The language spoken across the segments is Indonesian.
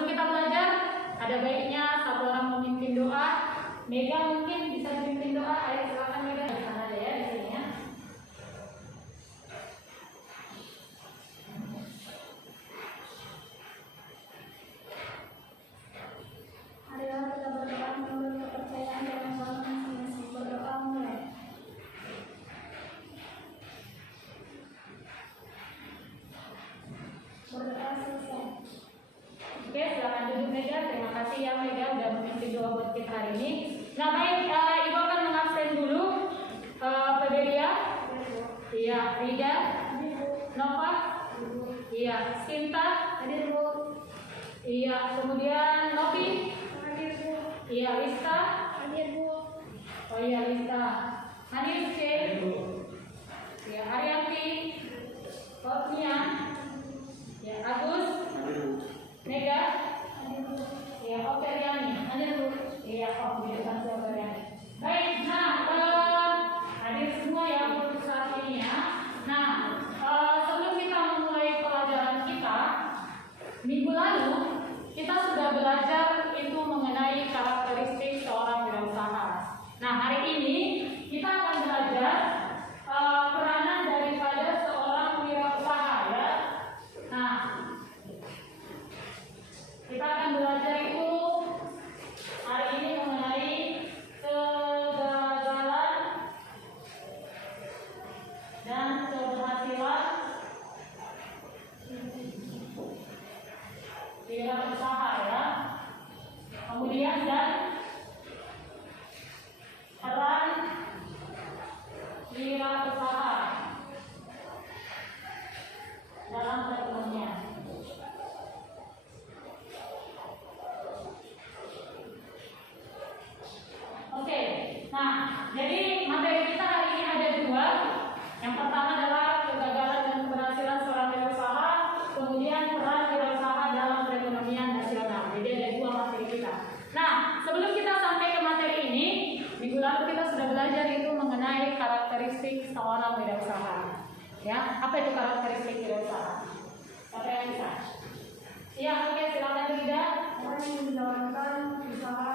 sebelum kita belajar, ada baiknya satu orang memimpin doa. Mega mungkin bisa memimpin doa. Ayo silakan Mega. Di sana ada ya, di sini ya. Marilah kita berdoa menurut kepercayaan dan pengalaman masing-masing. Berdoa mulai. Berdoa selesai. Oke, silakan duduk Mega. Terima kasih ya Mega udah memimpin doa buat kita hari ini. Nah baik, Ibu akan mengabsen dulu Feberia, iya, Rida, Nova, iya, Sinta, iya, kemudian Novi, iya, Lista, oh iya Lista, Hanif, iya, Arianti, Kotnia, ya, Agus, Mega, ya, oke Riani, iya, oh, di depan saya Riani. Baik, nah, hadir semua ya untuk saat ini ya. Nah, sebelum kita memulai pelajaran kita, minggu lalu kita sudah belajar itu mengenai karakteristik seorang wirausaha. Nah, hari ini kita akan belajar peranan daripada seorang wirausaha ya. Nah, kita akan belajar itu hari ini mengenai kegagalan dan keberhasilan wirausaha ya. Kemudian dan peran wirausaha dalam perekonomian. Oke, nah jadi materi kita hari ini ada dua. Yang pertama adalah kegagalan dan keberhasilan seorang wirausaha, kemudian peran wirausaha dalam perekonomian nasional. Jadi ada dua materi kita. Nah, sebelum kita sampai ke materi ini, minggu lalu kita sudah belajar itu mengenai karakteristik seorang wirausaha. Ya, apa itu karakteristik wirausaha? Siapa yang bisa? Iya, oke, silakan Rida. Orang yang menjalankan usaha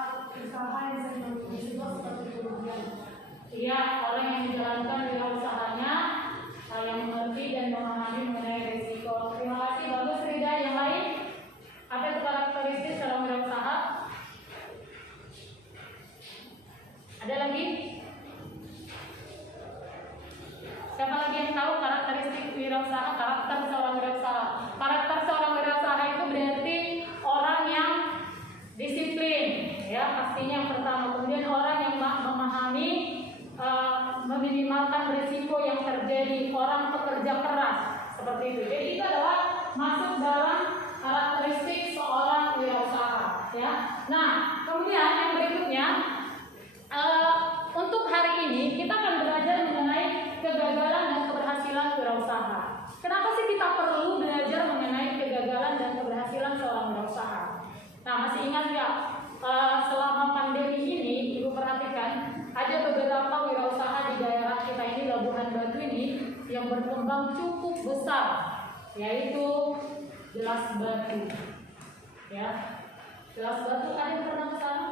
yang sering disebut seperti kerugian. Iya, orang yang menjalankan wirausahanya yang mengerti dan memahami mengenai risiko. Terima kasih, bagus Rida. Yang lain, apa itu karakteristik seorang wirausaha? Ada lagi? Siapa lagi yang tahu karakteristik wirausaha? Karakter seorang wirausaha. Karakter seorang wirausaha itu berarti orang yang disiplin, ya pastinya yang pertama. Kemudian orang yang memahami, meminimalkan risiko yang terjadi, orang pekerja keras seperti itu. Jadi itu adalah masuk dalam karakteristik seorang wirausaha, ya. Nah, kemudian yang berikutnya, untuk hari ini kita akan belajar mengenai kegagalan dan keberhasilan wirausaha. Kenapa sih kita perlu belajar mengenai kegagalan dan keberhasilan seorang wirausaha? Nah, masih ingat nggak selama pandemi ini, Ibu perhatikan ada beberapa wirausaha di daerah kita ini, Labuhan Batu ini, yang berkembang cukup besar, yaitu Gelas Batu. Ya, Gelas Batu, ada yang pernah ke sana?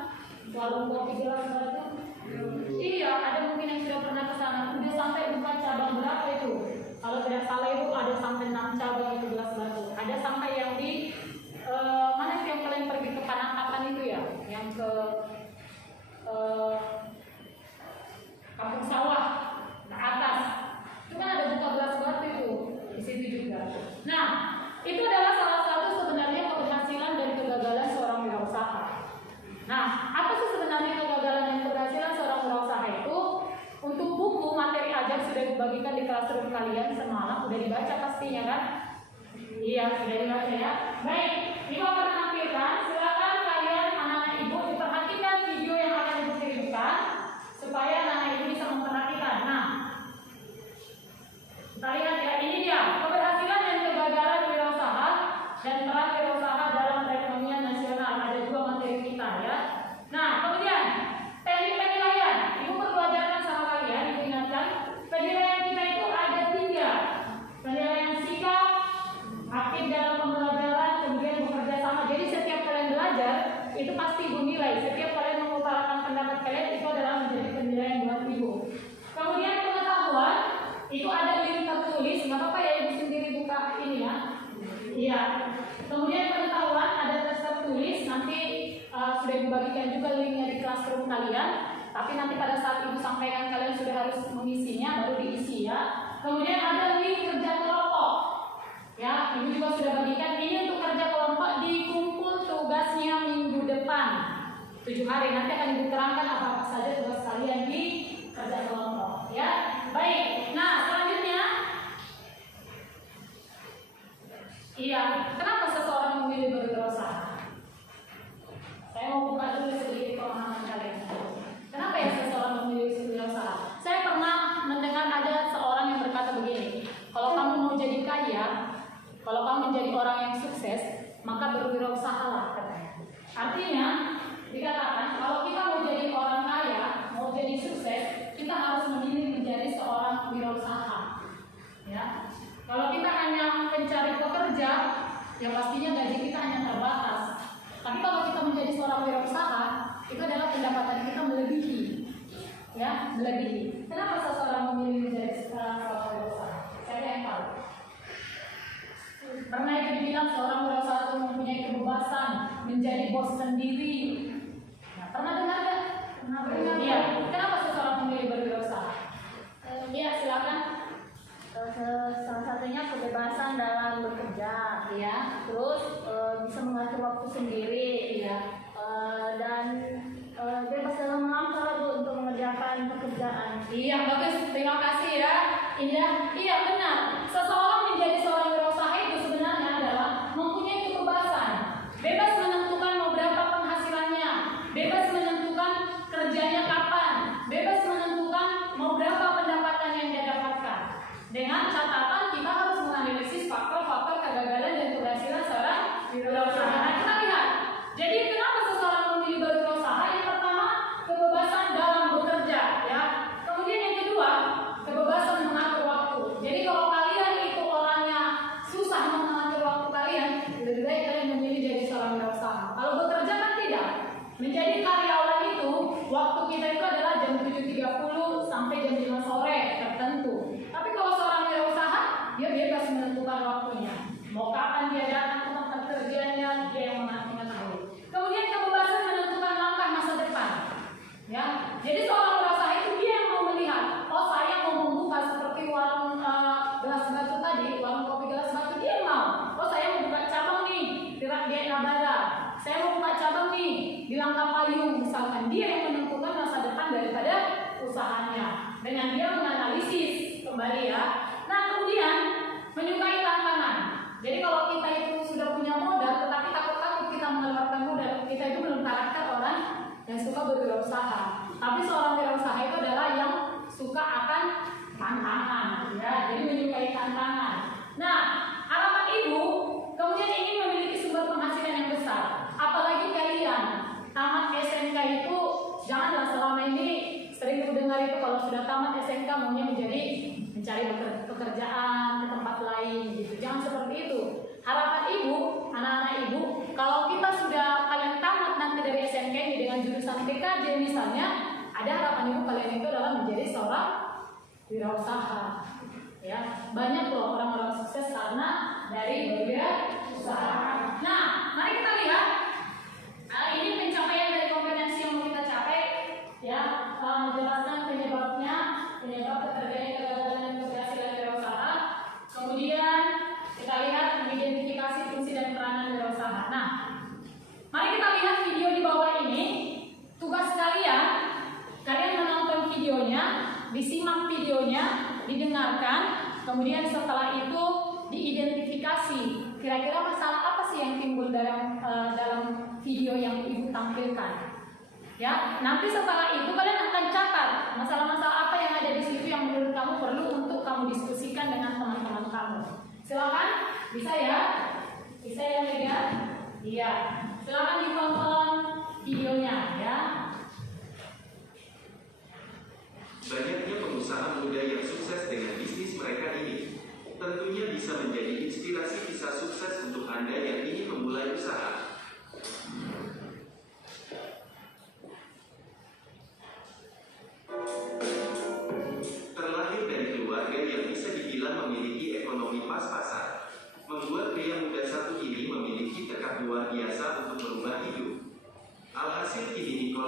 Warung kopi Gelas Batu? Iya, ada mungkin yang sudah pernah ke sana. Udah sampai buka cabang berapa itu? Kalau tidak salah itu ada sampai 6 cabang itu Gelas Batu. Ada sampai yang di mana sih yang kalian pergi ke Panakapan itu ya, yang ke Kampung Sawah ke atas itu kan ada buka Gelas Batu itu di situ juga. Nah, itu adalah salah satu sebenarnya keberhasilan dan kegagalan seorang wirausaha. Nah, apa sih sebenarnya kegagalan dan keberhasilan seorang wirausaha itu? Untuk buku materi ajar sudah dibagikan di classroom kalian semalam, sudah dibaca pastinya kan? Iya, sudah dibaca ya. Baik, Ibu akan menampilkan. Silakan kalian anak-anak Ibu diperhatikan video yang akan Ibu kirimkan supaya anak-anak Ibu bisa memperhatikan. Nah, kita lihat ya, ini dia keberhasilan dan kegagalan wirausaha dan peran wirausaha dalam perekonomian nasional. Ada dua materi kita ya. Nah, kemudian teknik penilaian. Ibu perlu ajarkan sama kalian, Ibu ingatkan penilaian kita itu ada 3. Penilaian sikap, aktif dalam pembelajaran, kemudian bekerja sama. Jadi setiap Iya. Kemudian pengetahuan ada tertulis, nanti sudah dibagikan juga linknya di classroom kalian. Tapi nanti pada saat ibu sampaikan kalian sudah harus mengisinya, baru diisi ya. Kemudian ada link kerja kelompok. Ya, ibu juga sudah bagikan ini untuk kerja kelompok dikumpul tugasnya minggu depan 7 hari. Nanti akan ibu terangkan apa saja tugas kalian di kerja kelompok. Ya, baik. Nah, selanjutnya, iya, kenapa seseorang memilih berwirausaha? Saya mau buka dulu sedikit pemahaman kalian. Kenapa ya seseorang memilih berwirausaha? Saya pernah mendengar ada seorang yang berkata begini, kalau kamu mau jadi kaya, kalau kamu menjadi orang yang sukses, maka berwirausahalah katanya. Artinya, dikatakan kalau kita mau jadi orang kaya, mau jadi sukses, kita harus memilih menjadi seorang wirausaha. Ya, kalau kita hanya pencari pekerja, ya pastinya gaji kita hanya terbatas. Tapi kalau kita menjadi seorang wirausaha, itu adalah pendapatan kita melebihi. Ya, melebihi. Kenapa seseorang memilih menjadi seorang wirausaha? Saya yang tahu. Pernah itu dibilang seorang wirausaha itu mempunyai kebebasan menjadi bos sendiri. Nah, pernah dengar nggak? Pernah dengar. Iya. Kenapa seseorang memilih berwirausaha? Iya, silakan. Salah satunya kebebasan dalam bekerja, Iya. terus bisa mengatur waktu sendiri, Iya. dan bebas dalam melangkah untuk mengerjakan pekerjaan. Iya, bagus. Terima kasih ya, Indah. Iya, benar. Seseorang menjadi seorang wirausaha itu sebenarnya adalah mempunyai kebebasan, bebas menentukan mau berapa penghasilannya, bebas menentukan kerjanya kapan, bebas menentukan mau berapa pendapatan yang dia dapatkan. Dengan catatan kita harus menganalisis faktor-faktor kegagalan dan keberhasilan seorang wirausaha. Nah, kita lihat. Jadi kenapa seseorang memilih berwirausaha? Yang pertama, kebebasan dalam bekerja, ya. Kemudian yang kedua, kebebasan mengatur waktu. Jadi kalau kalian itu orangnya susah mengatur waktu kalian, lebih baik kalian memilih jadi seorang wirausaha. Kalau bekerja kan tidak. Menjadi karyawan itu, waktu kita itu adalah jam 7.30 sampai jam 5 sore tertentu. Tapi kalau seorang wirausaha, dia bebas menentukan waktunya. Mau kapan dia datang ke tempat kerjanya, dia yang mengetahui. Kemudian kebebasan menentukan langkah masa depan. Ya, jadi seorang wirausaha itu dia yang mau melihat, oh saya mau membuka seperti warung gelas batu tadi, warung kopi gelas batu, dia mau. Oh saya mau buka cabang nih di Nabara. Saya mau buka cabang nih di Langkapayung misalkan. Dia yang menentukan masa depan daripada usahanya. Dengan dia menganalisis kembali ya. Nah kemudian menyukai tantangan. Jadi kalau kita itu sudah punya modal, tetapi takut-takut kita mengeluarkan modal, kita itu belum karakter orang yang suka berwirausaha. Tapi seorang wirausaha itu adalah yang suka akan tantangan, ya. Jadi menyukai tantangan. Nah, harapan ibu kemudian ingin memiliki sumber penghasilan yang besar. Apalagi kalian tamat SMK itu, janganlah selama ini sering mendengar itu kalau sudah tamat SMK maunya mencari pekerjaan ke tempat lain gitu. Jangan seperti itu. Harapan ibu, anak-anak ibu, kalau kita sudah kalian tamat nanti dari SMK ini dengan jurusan TKJ misalnya, ada harapan ibu kalian itu adalah menjadi seorang wirausaha. Ya, banyak loh orang-orang sukses karena dari wirausaha. Nah, mari kita lihat. Ini pencapaian dari kompetensi yang mau kita capai. Ya, menjelaskan penyebab terjadinya kegagalan dan keberhasilan wirausaha. Kemudian kita lihat mengidentifikasi fungsi dan peranan wirausaha. Nah, mari kita lihat video di bawah ini. Tugas kalian menonton videonya, disimak videonya, didengarkan, kemudian setelah itu diidentifikasi. Kira-kira masalah apa sih yang timbul dalam video yang ibu tampilkan? Ya, nanti setelah itu kalian akan catat masalah-masalah apa yang ada di situ yang menurut kamu perlu untuk kamu diskusikan dengan teman-teman kamu. Silakan, bisa ya? Bisa ya, Mega? Iya. Silakan ditonton videonya ya. Banyaknya pengusaha muda yang sukses dengan bisnis mereka ini tentunya bisa menjadi inspirasi kisah sukses untuk Anda yang ingin memulai usaha. Terlahir dari keluarga yang bisa dibilang memiliki ekonomi pas-pasan, membuat pria muda satu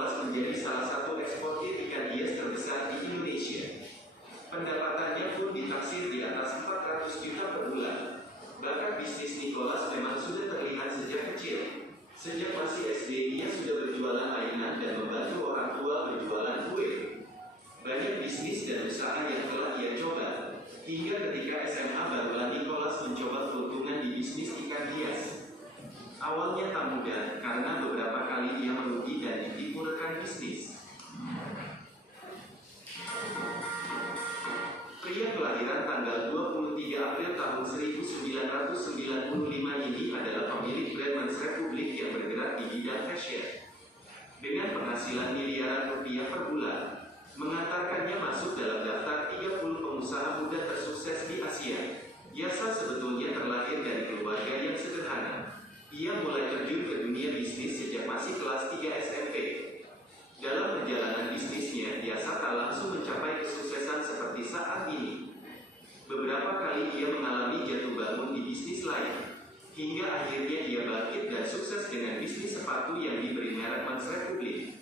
Nicholas menjadi salah satu eksportir ikan hias terbesar di Indonesia. Pendapatannya pun ditaksir di atas 400 juta per bulan. Bakat bisnis Nicholas memang sudah terlihat sejak kecil. Sejak masih SD, dia sudah berjualan mainan dan membantu orang tua berjualan kue. Banyak bisnis dan usaha yang telah ia coba. Hingga ketika SMA barulah Nicholas mencoba keuntungan di bisnis ikan hias. Awalnya tak mudah karena beberapa kali ia merugi dan ditipu rekan bisnis. Pria kelahiran tanggal 23 April tahun 1995 ini adalah pemilik brand Mens Republik yang bergerak di bidang fashion. Dengan penghasilan miliaran rupiah per bulan, mengantarkannya masuk dalam daftar 30 pengusaha muda tersukses di Asia. Yasa sebetulnya terlahir dari keluarga yang sederhana. Ia mulai terjun ke dunia bisnis sejak masih kelas 3 SMP. Dalam perjalanan bisnisnya, Yasa tak langsung mencapai kesuksesan seperti saat ini. Beberapa kali ia mengalami jatuh bangun di bisnis lain, hingga akhirnya ia bangkit dan sukses dengan bisnis sepatu yang diberi merek Mens Republik.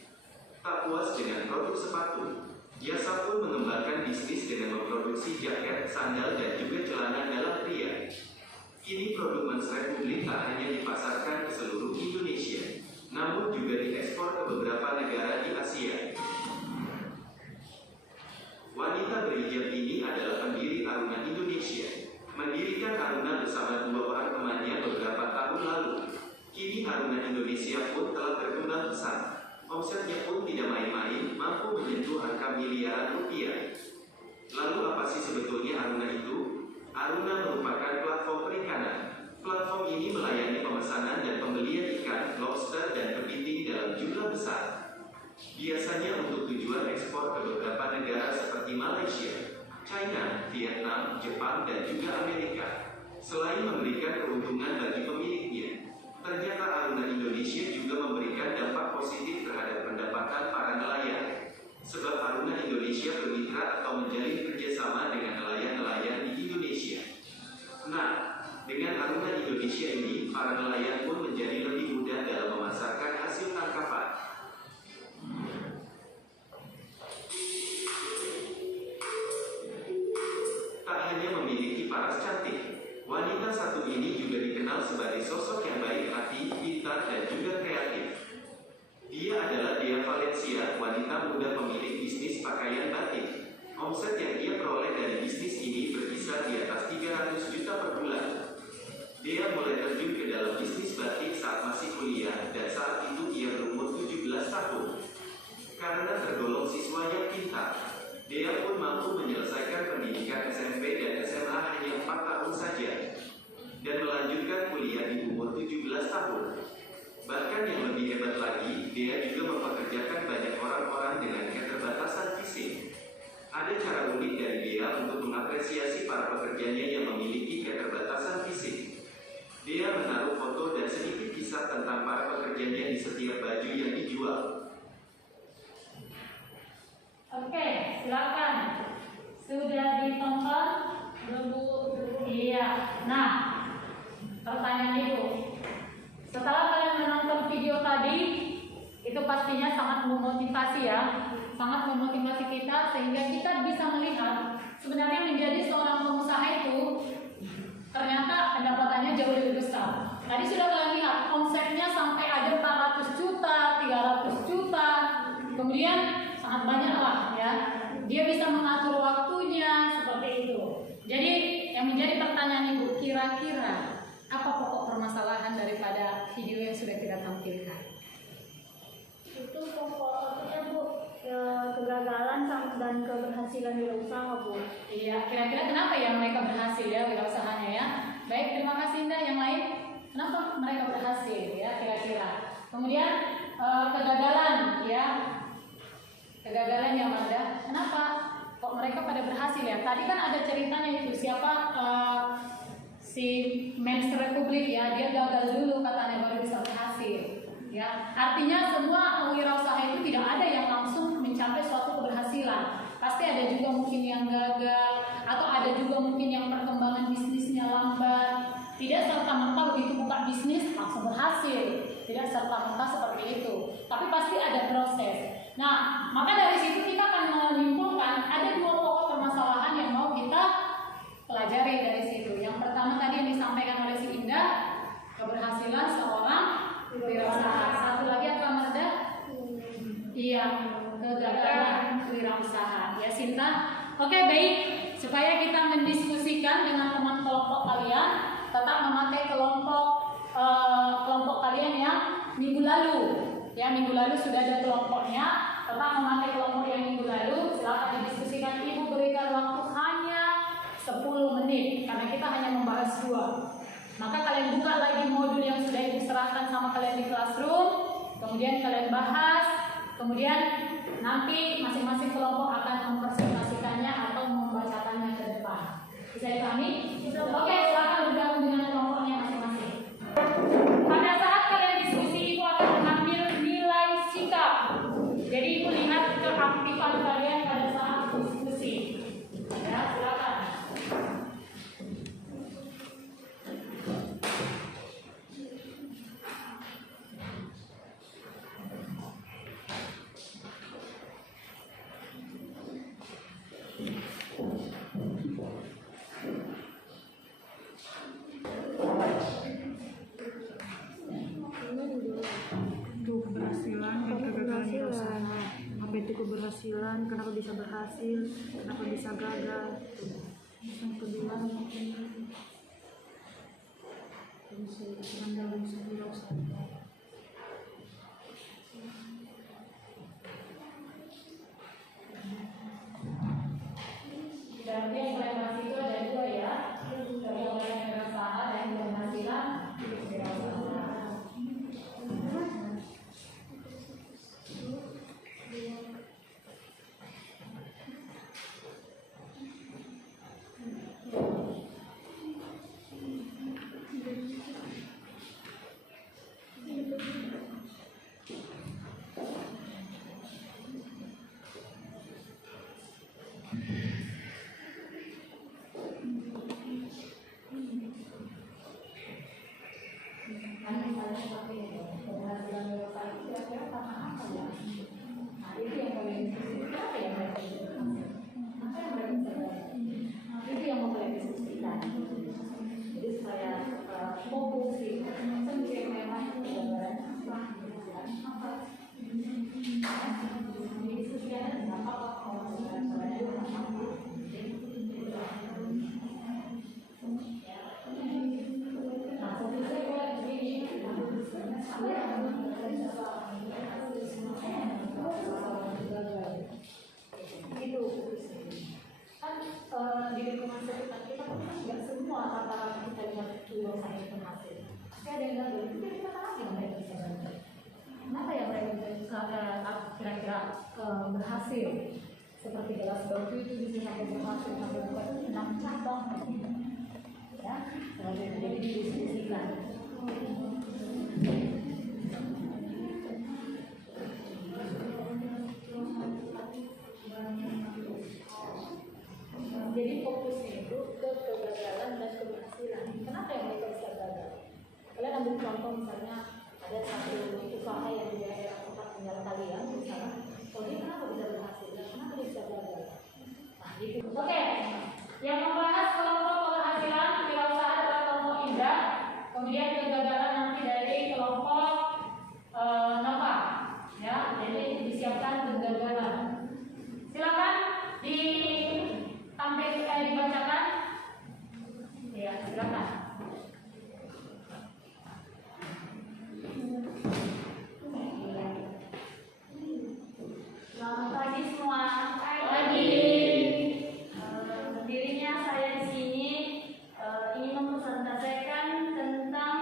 Tak puas dengan produk sepatu, Yasa pun mengembangkan bisnis dengan memproduksi jaket, sandal, dan juga celana dalam pria. Kini produk Mens Republik tak hanya dipasarkan ke seluruh Indonesia, namun juga diekspor ke beberapa negara di Asia. Wanita berhijab ini adalah pendiri Aruna Indonesia. Mendirikan Aruna bersama 2 orang temannya beberapa tahun lalu. Kini Aruna Indonesia pun telah berkembang pesat. Omsetnya pun tidak main-main, mampu menyentuh angka miliaran rupiah. Lalu apa sih sebetulnya Aruna itu? Aruna merupakan platform perikanan. Platform ini melayani pemesanan dan pembelian ikan, lobster, dan kepiting dalam jumlah besar. Biasanya untuk tujuan ekspor ke beberapa negara seperti Malaysia, China, Vietnam, Jepang, dan juga Amerika. Selain memberikan keuntungan bagi pemiliknya, ternyata Aruna Indonesia juga memberikan dampak positif terhadap pendapatan para nelayan. Sebab Aruna Indonesia bermitra atau menjalin kerjasama dengan nelayan-nelayan di Indonesia. Nah, dengan Aruna Indonesia ini, para nelayan pun menjadi lebih mudah dalam memasarkan hasil tangkapan. Tak hanya memiliki paras cantik, wanita satu ini juga dikenal sebagai sosok yang baik hati, pintar, dan juga kreatif. Dia adalah Dea Valencia, wanita muda pemilik bisnis pakaian batik. Omset yang ia peroleh dari bisnis ini berkisar di atas 300 juta per bulan. Dea mulai terjun ke dalam bisnis batik saat masih kuliah, dan saat itu ia berumur 17 tahun. Karena tergolong siswa yang pintar, Dea pun mampu menyelesaikan pendidikan SMP dan SMA hanya 4 tahun saja, dan melanjutkan kuliah di umur 17 tahun. Bahkan yang lebih hebat lagi, Dea juga mempekerjakan banyak orang-orang dengan keterbatasan fisik. Ada cara unik dari Dea untuk mengapresiasi para pekerjanya yang memiliki keterbatasan fisik. Dea menaruh foto dan sedikit kisah tentang para pekerjanya di setiap baju yang dijual. Oke, silakan. Sudah ditonton belum, Bu? Iya. Nah, pertanyaan Ibu. Setelah kalian menonton video tadi, itu pastinya sangat memotivasi ya, sangat memotivasi kita sehingga kita bisa melihat sebenarnya menjadi seorang pengusaha itu ternyata pendapatannya jauh lebih besar. Tadi sudah kalian lihat omsetnya sampai ada 400 juta, 300 juta, kemudian sangat banyak lah ya. Dia bisa mengatur waktunya seperti itu. Jadi yang menjadi pertanyaan Ibu, kira-kira apa pokok permasalahan daripada video yang sudah kita tampilkan? Itu pokoknya Bu, kegagalan dan keberhasilan wirausaha Bu. Iya, kira-kira kenapa ya mereka berhasil ya wirausahanya ya? Baik, terima kasih Indah. Yang lain, kenapa mereka berhasil ya kira-kira? Kemudian kegagalan ya, kegagalan yang ada. Kenapa kok mereka pada berhasil ya? Tadi kan ada ceritanya itu siapa? Si Mens Republik ya, dia gagal dulu katanya baru bisa berhasil ya. Artinya semua wirausaha itu tidak ada yang langsung mencapai suatu keberhasilan. Pasti ada juga mungkin yang gagal, atau ada juga mungkin yang perkembangan bisnisnya lambat. Tidak serta-merta begitu buka bisnis langsung berhasil. tidak serta-merta seperti itu, tapi pasti ada proses. Nah, maka dari situ kita akan menyimpulkan ada 2 pokok permasalahan yang mau kita pelajari dari situ. Yang pertama tadi yang disampaikan oleh si Indah, keberhasilan seorang wirausaha. Satu lagi apa Marda? Iya, kegagalan wirausaha. Ya Sinta. Oke, baik. Supaya kita mendiskusikan dengan teman kelompok kalian, tetap memakai kelompok kalian yang minggu lalu. Ya, minggu lalu sudah ada kelompoknya. Tetap memakai kelompok yang minggu lalu. Silakan didiskusikan. Ibu berikan waktu hanya 10 menit karena kita hanya membahas 2. Maka kalian buka lagi modul yang sudah Ibu serahkan sama kalian di classroom, kemudian kalian bahas, kemudian nanti masing-masing kelompok akan mempresentasikannya atau membacakannya ke depan. Bisa dipahami? Oke, silakan bergabung dengan kelompoknya masing-masing. Pada saat kalian diskusi, Ibu akan mengambil nilai sikap. Jadi Ibu lihat keaktifan kalian pada saat diskusi. Ya, silakan. Apa itu keberhasilan, kenapa bisa berhasil, kenapa bisa gagal. Yang kedua Berarti yang kalian bahas itu ada 2 ya. Yang kalian wirausaha dan keberhasilan wirausaha. Di lingkungan sekitar kita kan nggak semua rata-rata kita lihat wirausaha itu berhasil. Tapi ada yang gagal. Itu kira-kira apa yang mereka bisa bantu? Kenapa ya mereka bisa kira-kira berhasil? Seperti gelas batu itu bisa sampai berhasil sampai buka 6 cabang. Ya, jadi didiskusikan. Jadi fokusnya itu ke kegagalan dan keberhasilan. Kenapa yang mereka bisa gagal? Kalian ambil contoh misalnya ada satu usaha yang di daerah tempat tinggal kalian, misalnya, oh dia kenapa bisa berhasil dan kenapa dia bisa gagal? Nah, gitu. Oke, yang membahas kelompok keberhasilan wirausaha adalah kelompok Indah, kemudian kegagalan nanti dari kelompok Nova. Ya, jadi disiapkan kegagalan. Silakan dibacakan. Ya, silakan. Selamat pagi semua. Pagi. Dirinya saya di sini ingin mempresentasikan tentang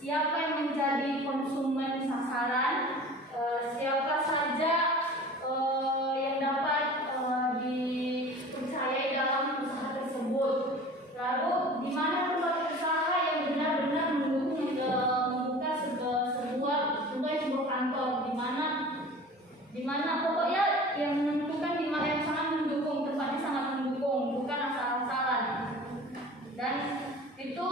siapa yang menjadi konsumen sasaran, siapa saja yang dapat dipercayai dalam usaha tersebut. Lalu di mana tempat usaha yang benar-benar mendukung membuka sebuah kantor, di mana pokoknya yang menentukan di mana yang sangat mendukung, tempatnya sangat mendukung, bukan asal-asalan. Dan itu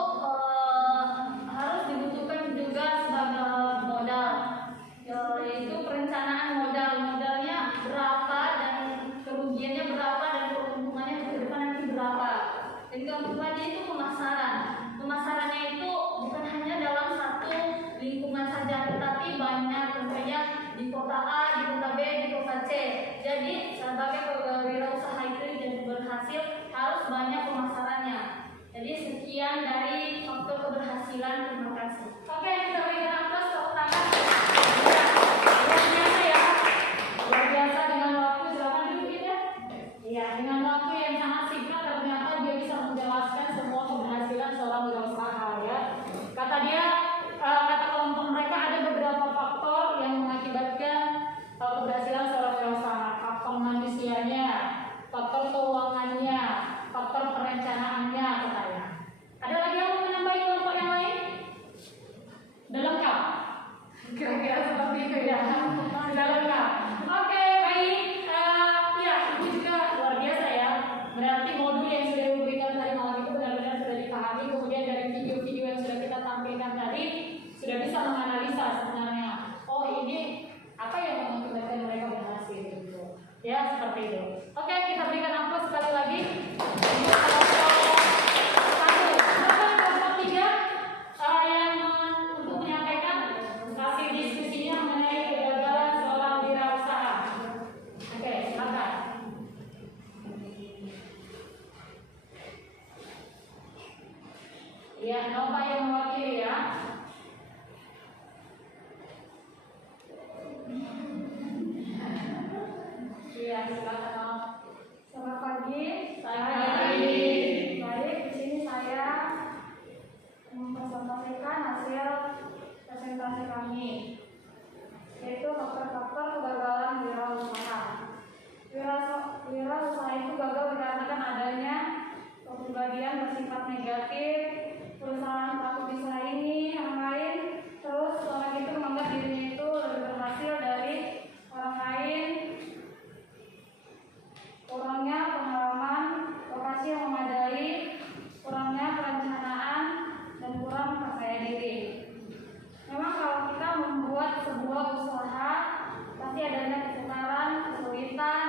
harus dibutuhkan juga sebagai modal, yaitu perencanaan modalnya berapa dan kerugiannya berapa dan keuntungannya ke depan nanti berapa. Dan keempat itu pemasarannya itu bukan hanya dalam satu lingkungan saja, tetapi banyak, tentunya di kota A, di kota B, di kota C. Jadi sebagai wirausaha itu yang berhasil harus banyak pemasarannya. Jadi sekian dari faktor keberhasilan. Terima kasih. Oke, kita berikan aplaus tepuk tangan. Luar biasa ya, luar biasa dengan waktu. Silakan duduk ya. Iya, dengan waktu yang sangat singkat ternyata dia bisa menjelaskan semua keberhasilan seorang wirausaha ya. Kata kelompok mereka ada beberapa faktor yang mengakibatkan keberhasilan seorang wirausaha. Faktor manusianya, faktor keuangannya, faktor perencanaannya katanya. Ada lagi yang mau menambahi kelompok yang lain? Sudah lengkap? Kira-kira seperti itu ya. Sudah lengkap. Oke, baik. Ya, itu juga luar biasa ya. Berarti modul yang sudah diberikan tadi malam itu benar-benar sudah dipahami. Kemudian dari video-video yang sudah kita tampilkan tadi sudah bisa menganalisa sebenarnya. Oh, ini apa yang mengakibatkan mereka berhasil gitu. Ya, seperti itu. Oke, kita berikan aplaus sekali lagi. Kelompok 3 yang untuk menyampaikan hasil diskusinya mengenai kegagalan seorang wirausaha. Oke, silakan. Ya, Nova yang mewakili ya. Iya, silakan Om. Selamat pagi. Selamat pagi. Baik, di sini saya mempresentasikan hasil presentasi kami, yaitu faktor-faktor kegagalan wirausaha. Wirausaha itu gagal dikarenakan adanya kepribadian bersifat negatif, perusahaan takut disaingi orang lain, terus orang itu menganggap dirinya itu lebih berhasil dari orang lain, kurangnya pengalaman, lokasi yang memadai, kurangnya perencanaan, dan kurang percaya diri. Memang kalau kita membuat sebuah usaha, pasti adanya kesukaran, kesulitan,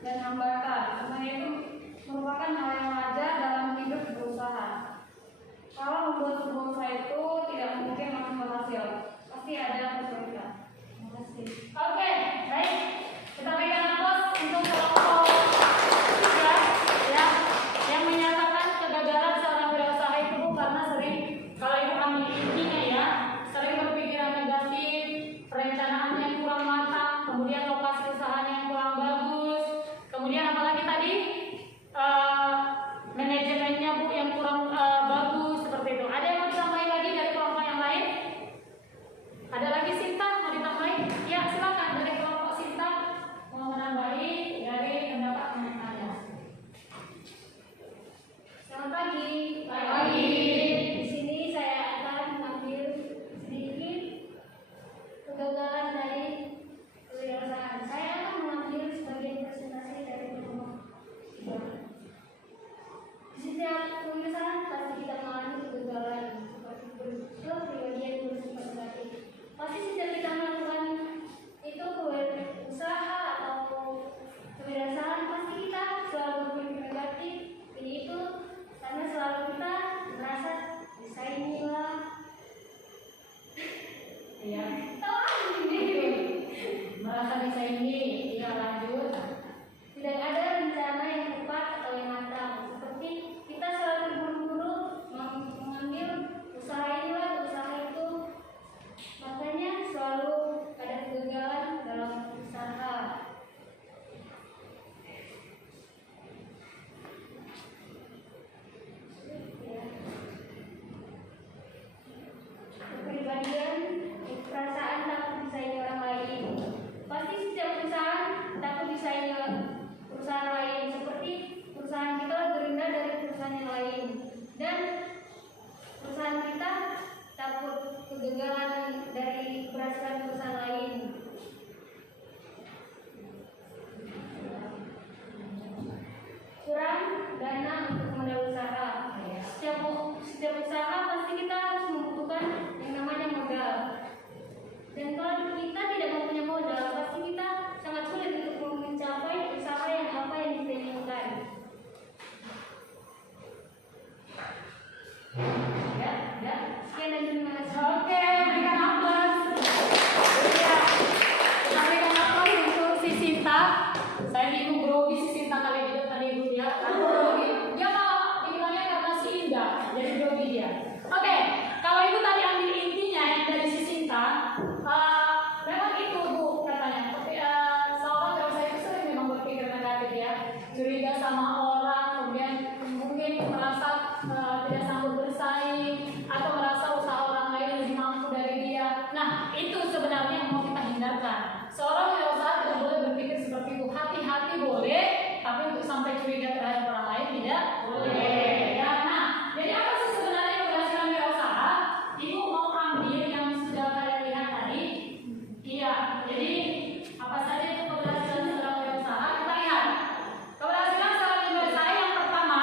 dan hambatan. Semua itu merupakan hal yang wajar dalam hidup berusaha. Kalau membuat sebuah usaha itu tidak mungkin langsung berhasil, pasti ada kesulitan. Terima kasih. Oke, baik. Kita berikan aplaus untuk kelompok 3 ya, yang menyatakan kegagalan seorang wirausaha itu karena sering, kalau ibu ambil intinya ya, sering berpikiran negatif, perencanaan yang kurang matang, kemudian lokasi usahanya yang kurang bagus, kemudian apalagi tadi manajemennya Bu yang kurang bagus seperti itu. Ada yang mau ditambahin lagi dari kelompok yang lain? Ada lagi Sinta mau ditambahin? Ya, silakan dari kelompok Sinta mau menambahi dari pendapat Anda. Selamat pagi. Pagi. Di sini saya akan mengambil sedikit kegagalan dari kewirausahaan. Saya akan mengambil sebagian presentasi dari kelompok 3. Di setiap kewirausahaan pasti kita mengalami kegagalan seperti kepribadian bersifat negatif. Pasti setiap kita melakukan itu usaha atau kewirausahaan, pasti kita selalu berpikir negatif. Ini itu karena selalu kita merasa disaingi lah. Iya. Merasa disaingi. Iya, lanjut. Tidak ada rencana yang tepat atau yang matang. Seperti kita selalu buru-buru mengambil usaha inilah, usaha itu. Makanya selalu ada kegagalan dalam usaha. Oke. kegagalan dari keberhasilan perusahaan lain. Kurang dana untuk modal usaha. Setiap usaha pasti kita harus membutuhkan yang namanya modal. Dan kalau kita tidak mempunyai modal, pasti kita sangat sulit untuk mencapai usaha yang apa yang kita inginkan. Ya. Sekian dan terima kasih. Oke, berikan aplaus. Iya. Kita berikan aplaus untuk si Sinta. Saya bingung grogi si Sinta kali ini tadi ibu ya. Aku grogi. Dia malah dibilangnya karena si Indah, jadi grogi dia. Oke, kalau ibu tadi ambil intinya yang dari si Sinta, memang itu bu katanya. Tapi seorang kalau saya itu sering memang berpikir negatif ya, curiga sama orang, kemudian mungkin merasa tidak sanggup bersaing atau merasa usaha orang lain lebih mampu dari dia. Nah, itu sebenarnya yang mau kita hindarkan. Seorang wirausaha tidak boleh berpikir seperti itu. Hati-hati boleh, tapi untuk sampai curiga terhadap orang lain tidak boleh. Ya, nah, jadi apa sih sebenarnya keberhasilan wirausaha? Ibu mau ambil yang sudah kalian lihat tadi. Iya, jadi apa saja itu keberhasilan seorang wirausaha? Kita lihat. Keberhasilan seorang wirausaha yang pertama,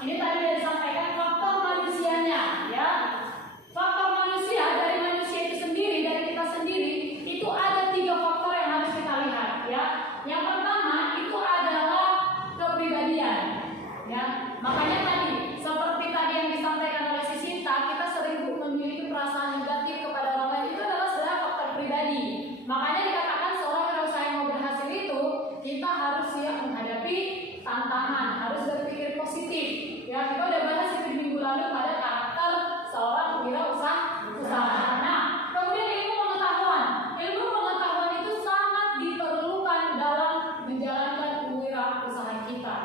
ini tadi sudah disampaikan faktor manusianya, ya. Faktor manusia dari manusia itu sendiri, dari kita sendiri, itu ada 3 faktor yang harus kita lihat, ya. Yang pertama itu adalah kepribadian, ya. Makanya tadi seperti tadi yang disampaikan oleh si Sinta, kita sering memiliki perasaan negatif kepada orang lain, itu adalah sebenarnya faktor pribadi. Makanya dikatakan seorang wirausaha yang mau berhasil itu kita harus siap menghadapi tantangan, harus berpikir positif. Ya, kita udah bahas di minggu lalu pada karakter seorang wirausaha. Nah, kemudian ilmu pengetahuan. Ilmu pengetahuan itu sangat diperlukan dalam menjalankan wirausaha kita.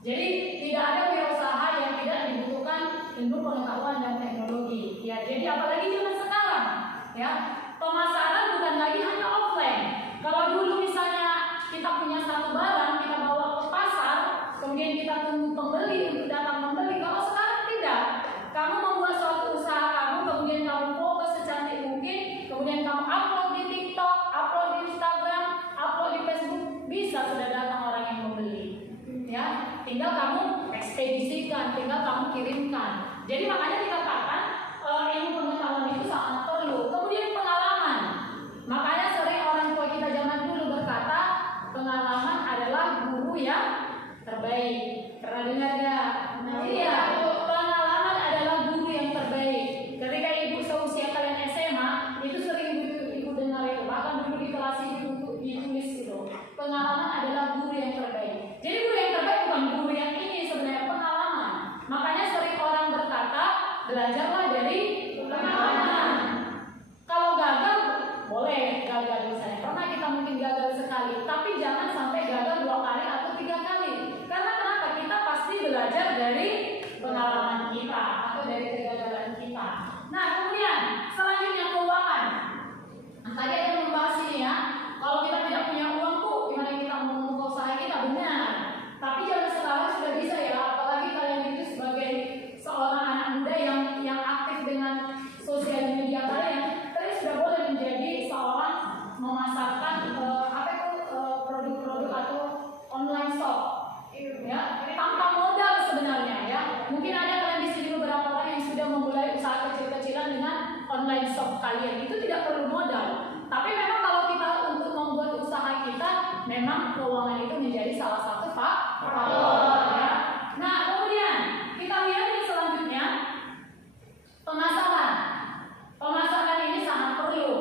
Jadi tidak ada wirausaha yang tidak dibutuhkan ilmu pengetahuan dan teknologi. Ya, jadi apalagi zaman sekarang, ya, pemasaran bukan lagi hanya offline. Kalau dulu misalnya kita punya satu barang, kita bawa ke pasar, kemudian kita tunggu pembeli untuk datang membeli. Kalau sekarang tidak, kamu membuat suatu usaha kamu, kemudian kamu foto secantik mungkin, kemudian kamu upload di TikTok, upload di Instagram, upload di Facebook, bisa sudah datang orang yang membeli. Ya, tinggal kamu ekspedisikan, tinggal kamu kirimkan. Jadi makanya dikatakan ilmu pengetahuan itu sangat perlu. Kemudian pengalaman. Makanya sering orang tua kita zaman dulu berkata, pengalaman adalah guru yang terbaik. Pernah dengar nggak? Iya, pengalaman adalah guru yang terbaik. Ketika ibu seusia kalian SMA, itu sering ibu dengar itu. Bahkan dulu di kelas itu ditulis itu. Pengalaman adalah guru yang terbaik. Jadi guru yang terbaik bukan guru yang ini, sebenarnya pengalaman. Makanya sering orang berkata, belajarlah dari pengalaman. Kalau gagal, boleh gagal misalnya. Pernah kita mungkin gagal sekali, tapi jangan sampai gagal 2 kali atau 3 kali. Karena kenapa? Kita pasti belajar dari pengalaman kita atau dari kegagalan kita. Nah, kemudian selanjutnya keuangan. Tadi ada yang membahas ini ya. Kalau kita tidak punya uang tuh, gimana kita mau membuka usaha kita? Benar. Tapi zaman sekarang sudah bisa ya. Apalagi kalian itu sebagai seorang anak muda yang aktif dengan sosial media kalian sudah boleh menjadi seorang memasarkan produk-produk atau online shop, ya, tanpa modal sebenarnya ya. Mungkin ada kalian di sini beberapa orang yang sudah memulai usaha kecil-kecilan dengan online shop kalian, itu tidak perlu modal. Tapi memang kalau kita untuk membuat usaha kita, memang keuangan itu menjadi salah satu faktor ya. Nah, kemudian kita lihat yang selanjutnya pemasaran. Pemasaran ini sangat perlu.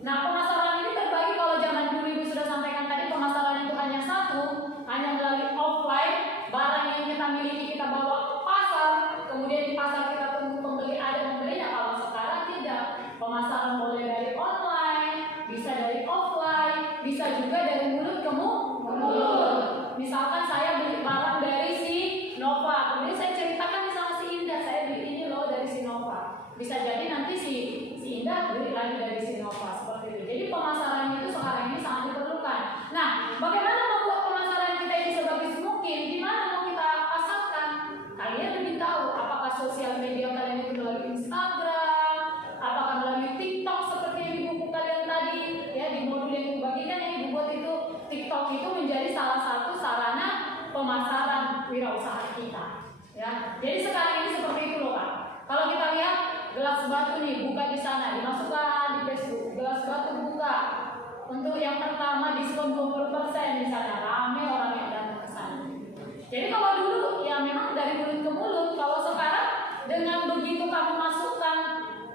Nah, pemasaran ini terbagi, kalau zaman dulu ibu sudah sampaikan tadi, pemasaran itu hanya satu, hanya melalui offline, barang yang kita miliki kita bawa ke pasar, kemudian di pasar kita tunggu pembeli ada membelinya. Kalau sekarang tidak, pemasaran boleh dari online, bisa dari offline, bisa juga dari mulut ke mulut. Misalkan saya beli barang dari si Nova, kemudian saya ceritakan sama si Indah, saya beli ini loh dari si Nova. Bisa jadi nanti si Indah beli lagi dari Sinova, seperti itu. Jadi pemasaran itu sekarang ini sangat diperlukan. Nah, bagaimana membuat pemasaran kita ini sebagus mungkin? Di mana mau kita pasarkan? Kalian lebih tahu apakah sosial media kalian itu melalui Instagram, apakah melalui TikTok, wirausaha kita. Ya, jadi sekarang ini seperti itu loh Pak. Kalau kita lihat gelas batu nih buka di sana, dimasukkan di Facebook, gelas batu buka untuk yang pertama diskon 20% misalnya, rame orang yang datang ke sana. Jadi kalau dulu ya memang dari mulut ke mulut, kalau sekarang dengan begitu kamu masukkan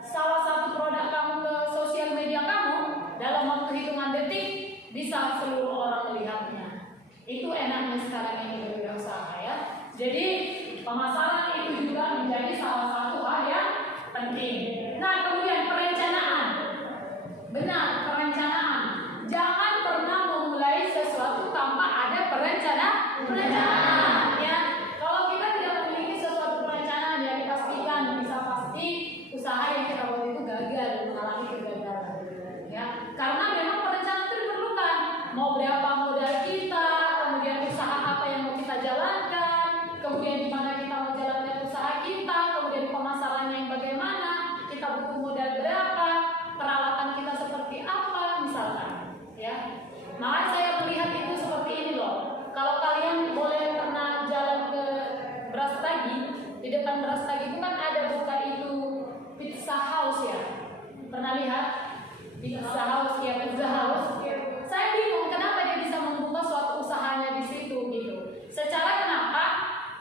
salah satu produk kamu ke sosial media kamu, dalam waktu hitungan detik bisa seluruh orang melihatnya. Itu enaknya sekarang ini berwirausaha ya. Jadi pemasaran itu juga menjadi salah satu hal yang penting. Nah, kemudian perencanaan. Benar, perencanaan. Jangan pernah memulai sesuatu tanpa ada perencanaan. Ya, kalau kita tidak memiliki sesuatu perencanaan, ya dipastikan bisa pasti usaha yang kita buat itu gagal, mengalami kegagalan. Ya, karena memang perencanaan itu diperlukan. Mau berapa modal kita, kemudian usaha apa yang mau kita jalankan, kemudian di mana kita mau jalankan usaha kita, kemudian pemasarannya yang bagaimana, kita butuh modal berapa, peralatan kita seperti apa, misalkan. Ya, makanya saya melihat itu seperti ini loh. Kalau kalian boleh pernah jalan ke Brastagi, di depan Brastagi itu kan ada buka itu pizza house ya. Pernah lihat? Pizza house ya, pizza house. Saya bingung kenapa dia bisa membuka suatu usahanya di situ gitu. Secara kenapa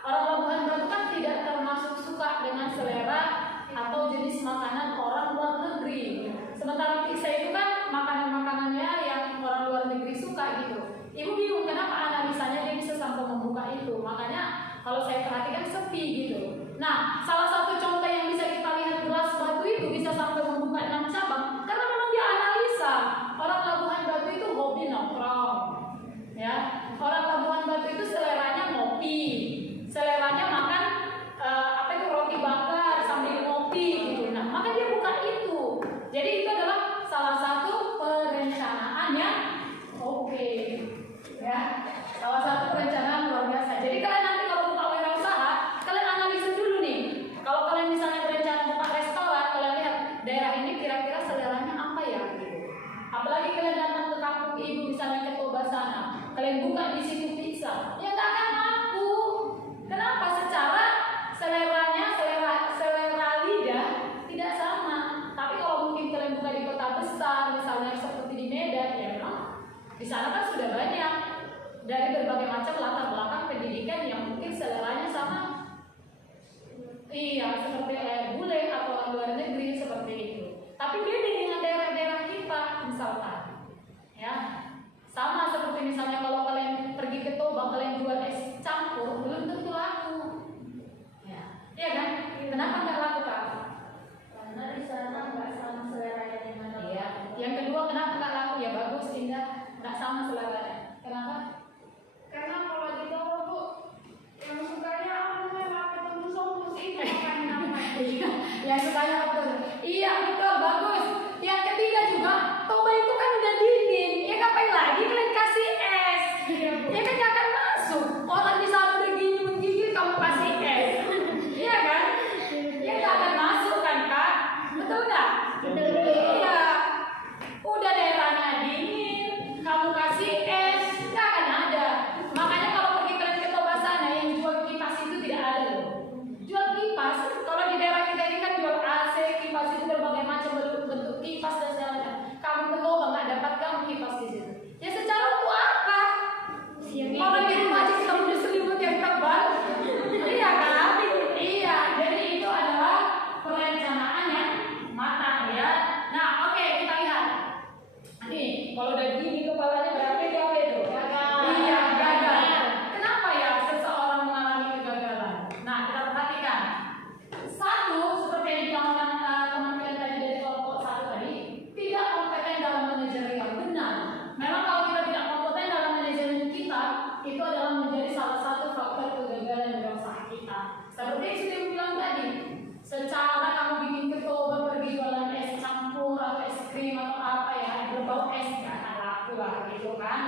orang Labuhan Batu kan tidak termasuk suka dengan selera atau jenis makanan orang luar negeri. Sementara pizza itu kan makanan-makanannya yang orang luar negeri suka gitu. Ibu bingung kenapa analisanya dia bisa sampai membuka itu. Makanya kalau saya perhatikan sepi gitu. Nah, salah satu contoh yang bisa kita lihat gelas batu itu bisa sampai membuka 6 cabang karena memang dia analisa. Orang Labuhan Batu itu hobi nongkrong. Ya, orang Labuhan Batu itu seleranya ngopi. Seleranya makan roti bakar sambil ngopi gitu. Nah, maka dia buka itu. Jadi itu adalah salah satu perencanaan yang oke. Ya, salah satu perencanaan luar biasa. Jadi kalian nanti kalau buka wirausaha, kalian analisa dulu nih. Kalau kalian misalnya berencana buka restoran, kalian lihat daerah ini kira-kira seleranya apa ya gitu. Apalagi kalian datang ke kampung ibu misalnya ke Toba sana, kalian buka di situ pizza, ya nggak akan laku. Kenapa? Secara seleranya, selera lidah tidak sama. Tapi kalau mungkin kalian buka di kota besar, misalnya seperti di Medan, ya memang di sana kan sudah banyak dari berbagai macam latar belakang pendidikan yang mungkin seleranya sama. Iya, seperti bule atau orang luar negeri seperti itu. Tapi beda dengan daerah-daerah kita, misalkan, ya. Sama seperti misalnya kalau kalian pergi ke Toba, kalian jual es campur, belum tentu laku. Ya, iya kan? Kenapa nggak laku Kak? Karena di sana nggak sama selera yang mana. Iya. Yang kedua kenapa nggak laku? Ya bagus, indah, nggak sama seleranya. Kenapa? Karena kalau di Toba Bu, yang sukanya apa namanya ketemu sombong itu makanan namanya. Yang sukanya apa? Iya betul, bagus. Yang ketiga juga, Toba itu kan udah dingin. Ya ngapain lagi kalian kasih es? Ya kan nggak akan masuk. Orang di sana udah gini menggigil, kamu kasih es. Iya kan? Ya nggak akan masuk kan Kak? Betul nggak? Betul. Iya. Udah daerahnya dingin, kamu kasih es, nggak akan ada. Makanya kalau pergi kalian ke Toba sana yang jual kipas itu tidak ada loh. Jual kipas, kalau di daerah kita ini kan jual AC, kipas itu berbagai macam bentuk kipas dan segala macam. Kamu ke Toba nggak dapat kamu kipas di situ. Ya secara untuk apa? Orang di rumah aja kita punya selimut yang tebal. Iya kan? Iya. Jadi itu adalah perencanaan yang matang ya. Nah, oke kita lihat. Nih, kalau udah gini kepalanya berarti itu apa itu? Gagal. Iya, gagal. Kenapa ya seseorang mengalami kegagalan? Nah, kita perhatikan. Satu, seperti yang dibilang teman kalian tadi dari kelompok satu tadi, tidak kompeten dalam manajerial. Benar. Memang kalau kita tidak kompeten dalam manajemen kita, itu adalah menjadi salah satu faktor kegagalan dalam usaha kita. Seperti yang sudah bilang tadi, secara kamu bikin ketoba pergi jualan es campur atau es krim atau apa ya, berbau es nggak akan laku lah gitu kan.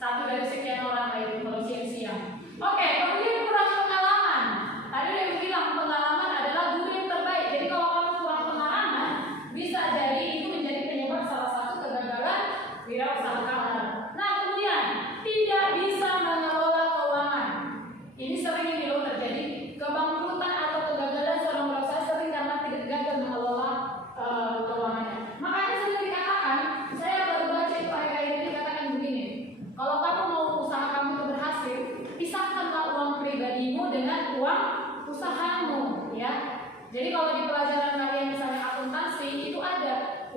Satu dari sekian orang lain kalau siang-siang. Oke, kemudian kurang pengalaman. Tadi udah bilang pengalaman adalah guru yang terbaik. Jadi kalau kamu kurang pengalaman, bisa jadi itu menjadi penyebab salah satu kegagalan wirausaha kamu. Nah kemudian tidak bisa mengelola keuangan. Ini sering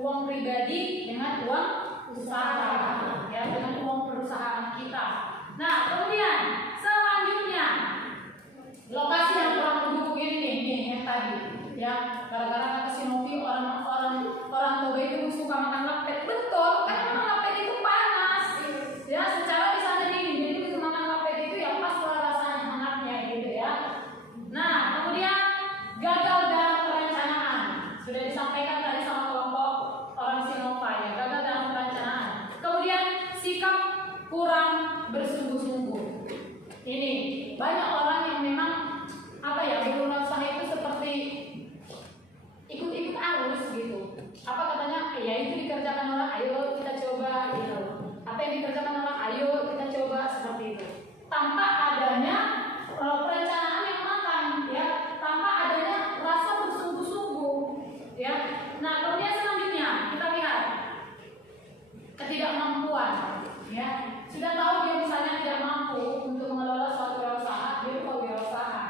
uang pribadi dengan uang usaha, ya, dengan uang perusahaan kita. Nah, kemudian selanjutnya lokasi yang kurang mendukung ini yang tadi, ya, gara-gara kata si Novi orang Toba itu suka makan lapet, betul, karena makan lapet itu panas, ya, secara di sana dingin, jadi begitu makan lapet itu ya pas lah rasanya hangatnya gitu ya. Nah, kemudian gagal dalam perencanaan, sudah disampaikan tadi sama kelompok orang Sinova ya, gagal dalam perencanaan. Kemudian sikap kurang bersungguh-sungguh. Ini banyak orang yang memang apa ya, berusaha itu seperti ikut-ikut arus gitu. Apa katanya? Ya itu dikerjakan orang, ayo kita coba gitu. Apa yang dikerjakan orang, ayo kita coba seperti itu. Tanpa adanya perencanaan yang matang, ya, tanpa adanya rasa bersungguh-sungguh, ya. Nah, kemudian selanjutnya kita lihat ketidakmampuan, ya. Sudah tahu dia misalnya tidak mampu untuk mengelola suatu wirausaha, dia buka wirausaha.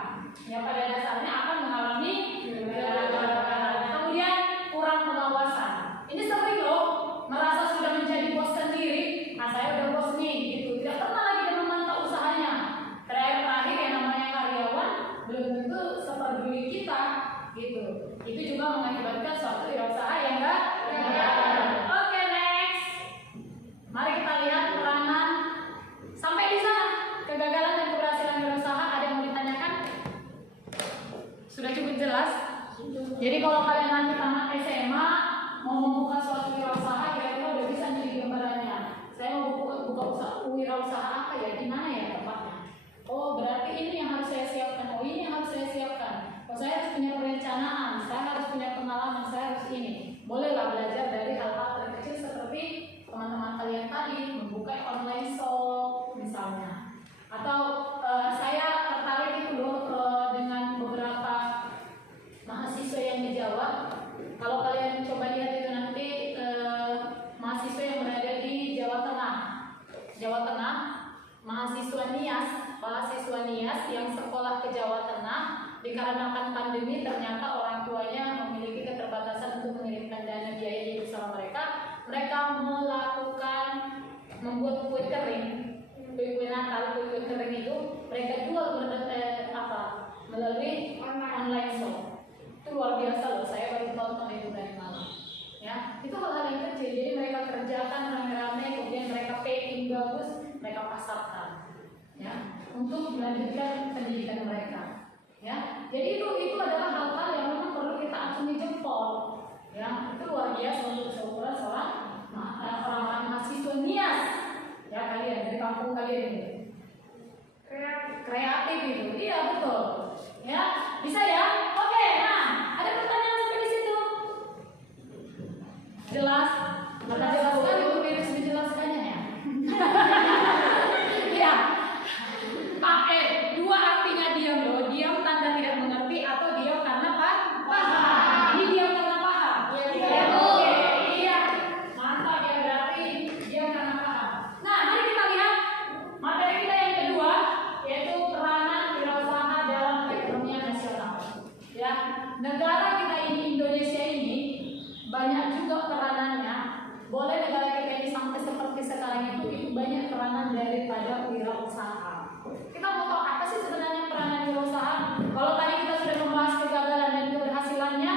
Ya, pada dasarnya akan mengalami kegagalan. Kemudian kurang pengawasan. Ini sering loh merasa sudah menjadi bos sendiri. Nah, saya udah bos nih, gitu. Tidak pernah lagi dia memantau usahanya. Terakhir yang namanya karyawan belum tentu seperduli kita, gitu. Itu juga mengakibatkan suatu wirausaha yang enggak. Oke, next. Mari kita lihat peranan. Sampai di sana kegagalan dan keberhasilan wirausaha, ada yang mau ditanyakan? Sudah cukup jelas. Jadi kalau kalian nanti tamat SMA mau membuka suatu wirausaha, kira-kira udah bisa jadi gambarannya. Saya mau buka wirausaha apa ya? Di mana ya tempatnya? Oh, berarti ini yang harus saya siapkan. Oh, ini yang harus saya siapkan. Oh, saya harus punya perencanaan. Saya harus punya pengalaman. Saya harus ini. Bolehlah belajar dari hal-hal terkecil seperti teman-teman kalian tadi membuka online shop misalnya. Atau saya tertarik itu loh dengan beberapa mahasiswa yang di Jawa. Kalau kalian coba lihat itu nanti mahasiswa yang berada di Jawa Tengah, mahasiswa NIAS yang sekolah ke Jawa Tengah, dikarenakan pandemi ternyata orang tuanya memiliki keterbatasan untuk mengirimkan dana biaya hidup sama mereka membuat kue kering, kue Natal, kue kering itu mereka jual melalui online shop. Itu luar biasa loh, saya baru tonton itu dari malam. Ya, itu hal-hal yang kecil, jadi mereka kerjakan rame-rame, kemudian mereka packing bagus, mereka pasarkan, ya, untuk melanjutkan pendidikan mereka. Ya, jadi itu adalah hal-hal yang memang perlu kita acungi jempol. Ya, itu luar biasa untuk seorang orang mahasiswa NIAS. Ya, kalian dari kampung kalian ini kreatif itu, iya betul. Ya, bisa ya. Oke, nah ada pertanyaan sampai di situ? Jelas? Maka jelas sekali itu virus menjelaskannya ya. Ya. Dua artinya diam loh. Diam tanda tidak mengerti atau diam karena paham. Ini diam karena paham. Iya. Oke, iya. Mantap ya, berarti diam karena paham. Nah, mari kita lihat materi kita yang kedua, yaitu peranan wirausaha dalam perekonomian nasional. Ya, negara kita ini, Indonesia ini, banyak juga peranannya. Boleh negara kita ini sampai seperti sekarang itu banyak peranan daripada wirausaha. Kita mau tahu apa sih sebenarnya peranan wirausaha? Kalau tadi kita sudah membahas kegagalan dan keberhasilannya,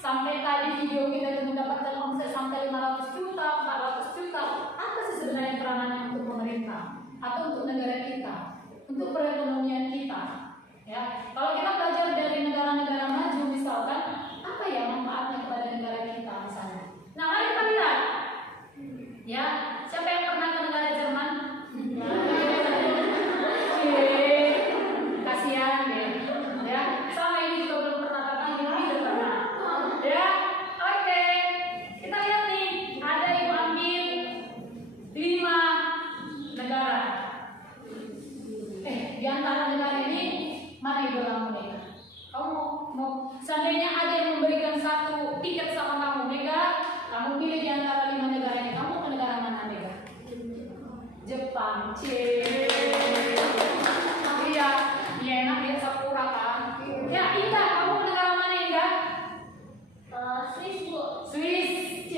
sampai tadi video kita itu mendapatkan omset sampai 500 juta, 400 juta. Apa sih sebenarnya peranannya untuk pemerintah atau untuk negara kita, untuk perekonomian kita? Ya, kalau kita belajar dari negara-negara maju misalkan, apa ya manfaatnya kepada negara kita misalnya? Nah, mari kita lihat. Ya, siapa yang pernah ke negara Jerman? Kasihan ya. Sama ini juga belum pernah, tapi ini udah pernah. Ya, oke. Kita lihat nih, ada ibu ambil 5 negara. Di antara negara ini mana ibu kamu nih? Kamu mau seandainya ada yang memberikan satu tiket sama kamu, Mega, kamu pilih di antara 5 negara ini. Kamu ke negara mana, Mega? Jepang. Iya enak lihat sakura kan. Ya, Indah, kamu ke negara mana, Indah? Swiss, Bu. Swiss.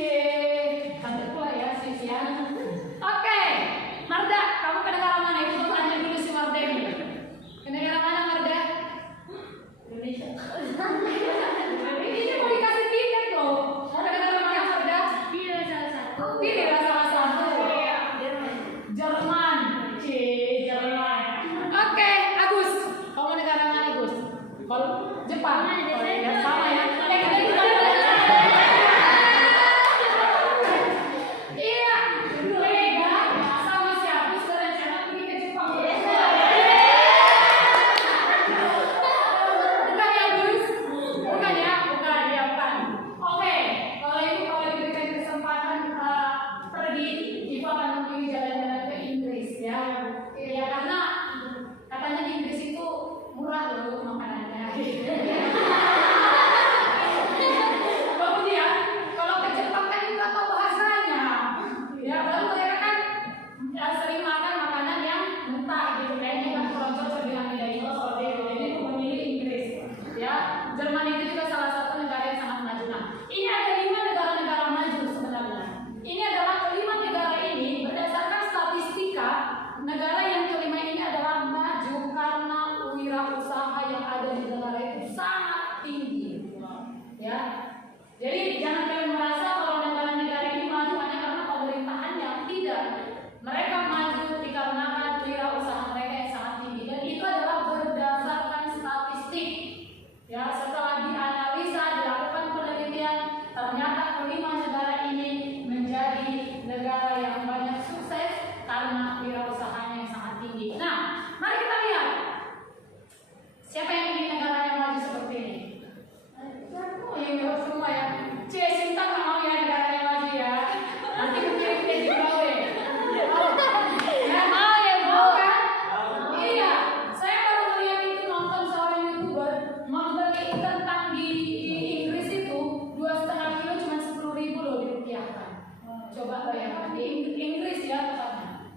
Coba bayangkan di Inggris ya tepatnya.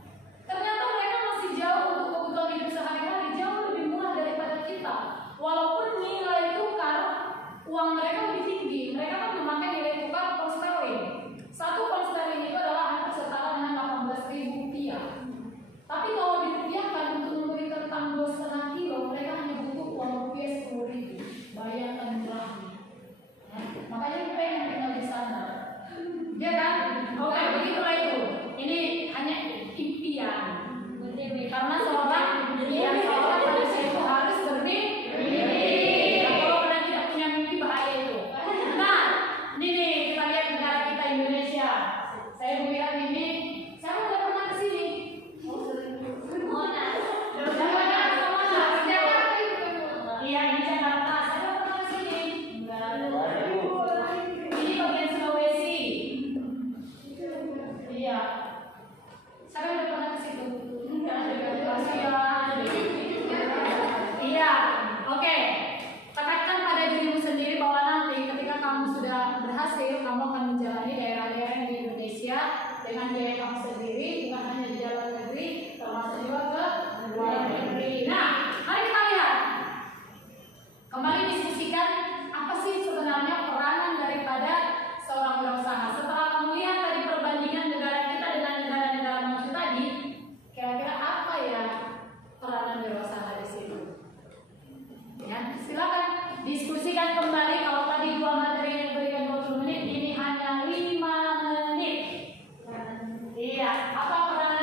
Ternyata mereka masih jauh untuk kebutuhan hidup sehari-hari jauh lebih murah daripada kita. Walaupun nilai tukar uang mereka lebih tinggi, mereka kan memakai nilai tukar pound sterling. 1 pound sterling itu adalah hampir setara dengan 18.000 rupiah. Tapi kalau dirupiahkan untuk membeli kentang 2,5 kilo, mereka hanya butuh uang rupiah 10.000. Bayangkan murahnya. Makanya kita yang tinggal di sana. Ya kan? Oke, begitulah itu. Ini hanya impian. Karena seorang manusia itu harus bermimpi. Nah, kalau kalian tidak punya mimpi bahaya itu. Nah, ini nih kita lihat negara kita Indonesia. Saya bilang ini, saya udah pernah ke sini. Iya, ini Jakarta. Saya udah pernah ke sini. Ini bagian Sulawesi. Iya. Saya udah pernah ke situ. Iya. Oke. Katakan pada dirimu sendiri bahwa nanti ketika kamu sudah berhasil, kamu akan menjalani daerah-daerah di Indonesia dengan biaya kamu sendiri, bukan hanya di dalam negeri, termasuk juga ke luar negeri. Nah, mari kita lihat. Kembali diskusikan apa sih sebenarnya peranan daripada seorang wirausaha. Setelah kamu lihat tadi perbandingan negara kita dengan negara-negara maju tadi, kira-kira apa ya peranan wirausaha di situ? Ya, silakan diskusikan kembali. Kalau tadi 2 materi yang diberikan 20 menit, ini hanya 5 menit. Iya, apa peranan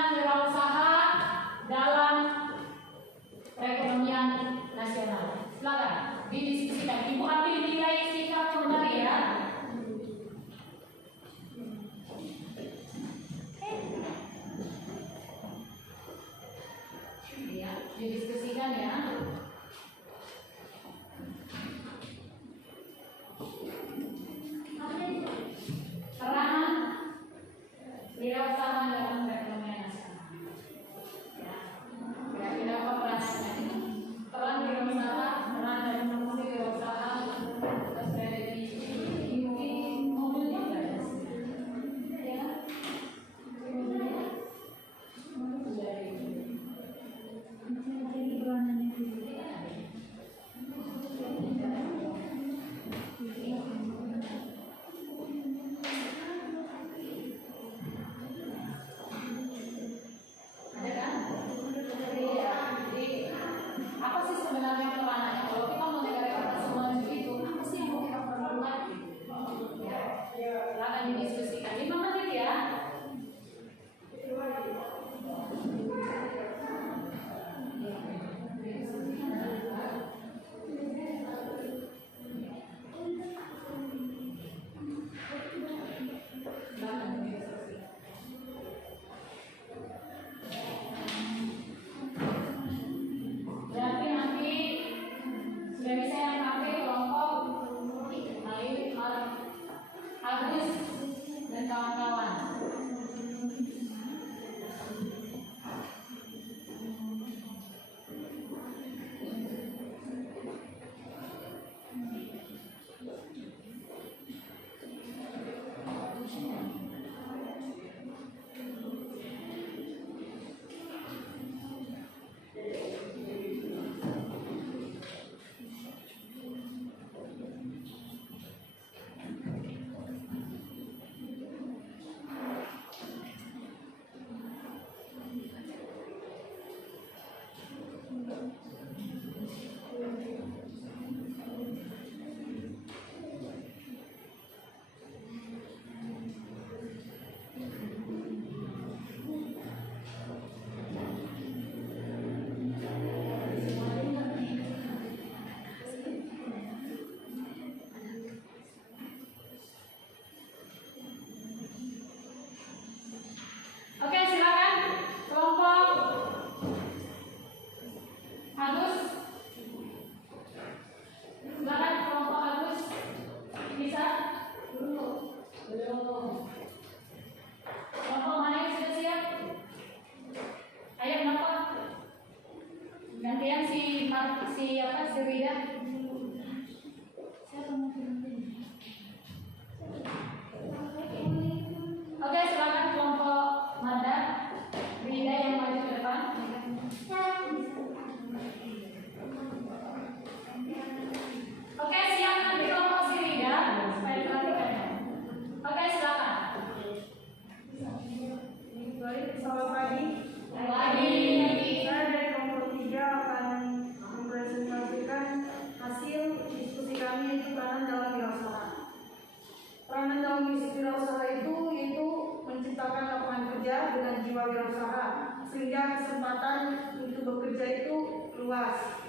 jiwa wirausaha sehingga kesempatan untuk bekerja itu luas.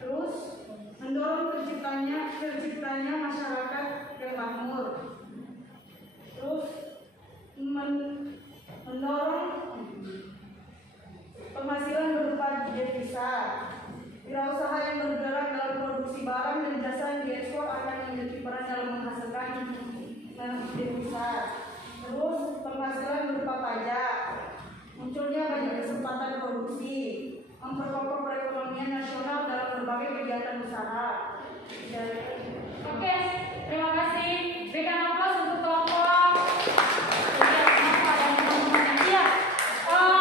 Terus mendorong terciptanya masyarakat yang makmur. Terus mendorong penghasilan berupa devisa. Wirausaha yang bergerak dalam produksi barang dan jasa yang diekspor akan memiliki peran dalam menghasilkan devisa. Terus penghasilan berupa pajak. Munculnya banyak kesempatan produksi, memperkokoh perekonomian nasional dalam berbagai kegiatan usaha. Oke, terima kasih. Berikan aplaus untuk kelompok. Iya,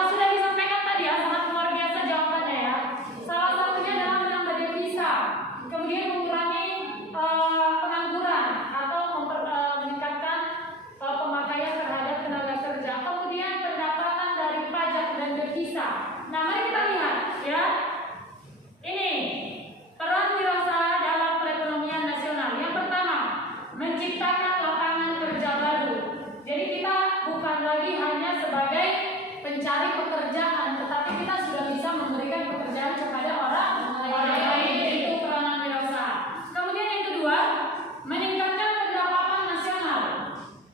sudah disampaikan tadi ya, sangat luar biasa jawabannya ya. Salah satunya adalah menambah devisa, kemudian mengurangi pengangguran atau meningkatkan pemakaian terhadap tenaga kerja, kemudian pendapatan dari pajak dan devisa. Nah, mari kita lihat ya. Ini peran wirausaha dalam perekonomian nasional. Yang pertama, menciptakan lapangan kerja baru. Jadi kita bukan lagi hanya sebagai pencari pekerjaan, tetapi kita sudah bisa memberikan pekerjaan kepada orang lain. Itu peranan wirausaha. Kemudian yang kedua, meningkatkan pendapatan nasional.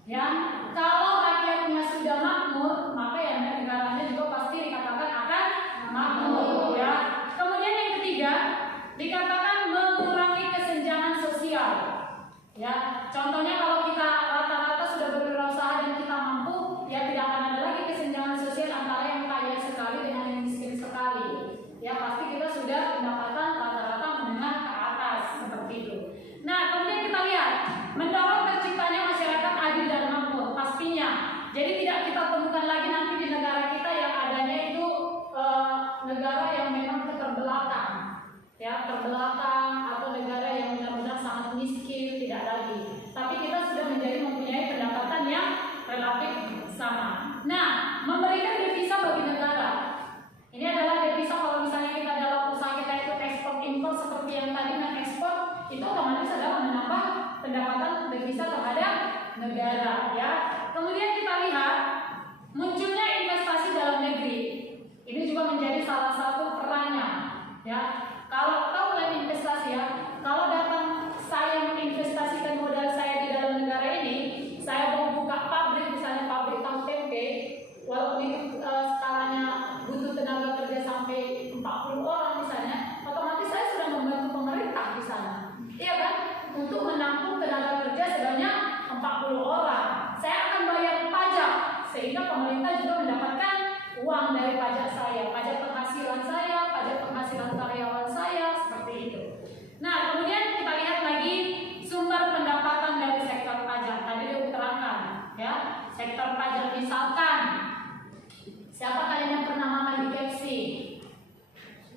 Ya, kalau rakyatnya sudah makmur, maka ya negaranya juga pasti dikatakan akan makmur. Ya. Kemudian yang ketiga, dikatakan mengurangi kesenjangan sosial. Ya, contohnya kalau kita rata-rata sudah berwirausaha dan kita mampu, ya tidak akan ada lagi kesenjangan sosial antara yang kaya sekali dengan yang miskin sekali. Ya, pasti kita sudah pendapatan rata-rata menengah ke atas seperti itu. Nah, kemudian kita lihat mendorong terciptanya masyarakat adil dan makmur pastinya. Jadi tidak kita temukan lagi nanti di negara kita yang adanya itu negara yang memang terbelakang. Ya, terbelakang atau negara yang benar-benar sangat miskin, tidak lagi. Tapi kita sudah mempunyai pendapatan yang relatif sama. Nah, memberikan devisa bagi negara. Ini adalah devisa kalau misalnya kita dalam usaha kita itu ekspor impor seperti yang tadi mengekspor, itu otomatis adalah menambah pendapatan devisa terhadap negara. Ya. Kemudian kita lihat munculnya investasi dalam negeri. Ini juga menjadi salah satu perannya. Ya. Kalau tahu lagi investasi ya, kalau datang saya menginvestasikan modal saya di dalam negara ini, saya mau buka pabrik, misalnya pabrik tahu tempe, walaupun itu skalanya butuh tenaga kerja sampai 40 orang misalnya, otomatis saya sudah membantu pemerintah di sana. Iya kan? Untuk menampung tenaga kerja sebanyak 40 orang. Saya akan bayar pajak sehingga pemerintah juga mendapatkan uang dari pajak saya, pajak penghasilan saya, pajak penghasilan karyawan saya, seperti itu. Nah, kemudian kita lihat lagi sumber pendapatan dari sektor pajak. Tadi diterangkan, ya, sektor pajak misalkan, siapa kalian yang pernah makan di KFC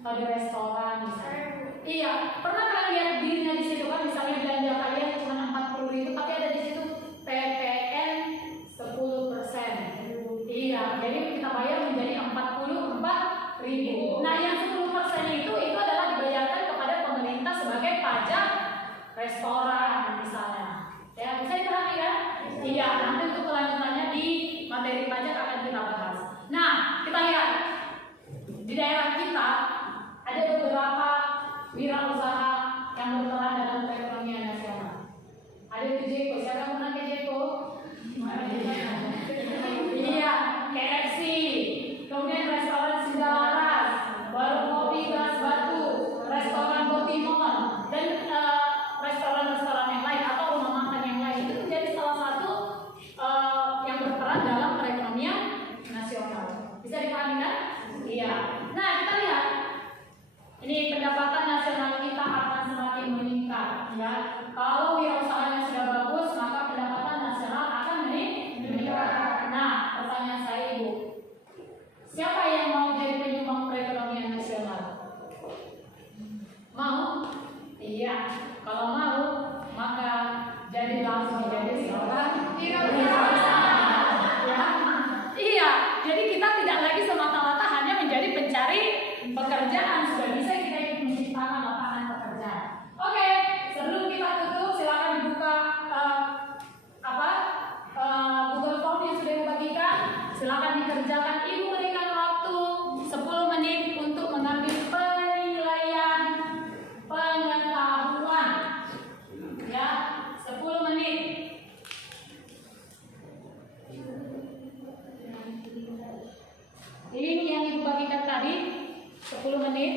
atau di restoran misalnya? Iya, pernah kalian lihat bilnya di situ kan? Misalnya belanja kalian cuma 40.000, tapi ada di situ PPN 10%. Iya, jadi kita bayar menjadi 44.000. Nah, yang 10% itu adalah dibayarkan kepada pemerintah sebagai pajak restoran misalnya. Ya, bisa dipahami kan? Iya, nanti untuk kelanjutannya di materi pajak akan kita bahas. Nah, kita lihat di daerah kita ada beberapa wirausaha yang berperan dalam perekonomian nasional. Ada di Jeko, siapa yang pernah ke Jeko? Iya, KFC, kemudian restoran Sindalaras, warung kopi Gelas Batu, restoran Botimon, dan restoran-restoran yang lain atau rumah makan yang lain. Itu menjadi salah satu yang berperan dalam perekonomian nasional. Bisa dipahami kan? Iya. Nah, kita lihat ini pendapatan nasional kita akan semakin meningkat. Ya, kalau wirausahanya sudah bagus, maka pendapatan nasional akan meningkat. Nah, pertanyaan saya Ibu, siapa yang mau jadi penyumbang perekonomian nasional? Mau? Iya. Kalau mau, maka jadi langsung menjadi seorang wirausaha. Ya. Iya. Jadi kita tidak lagi semata-mata hanya menjadi pencari pekerjaan, sudah bisa kita ikut menciptakan lapangan pekerjaan. Oke, sebelum kita tutup, silakan dibuka Google Form yang sudah dibagikan. Silakan dikerjakan. Ibu Link yang Ibu bagikan tadi 10 menit.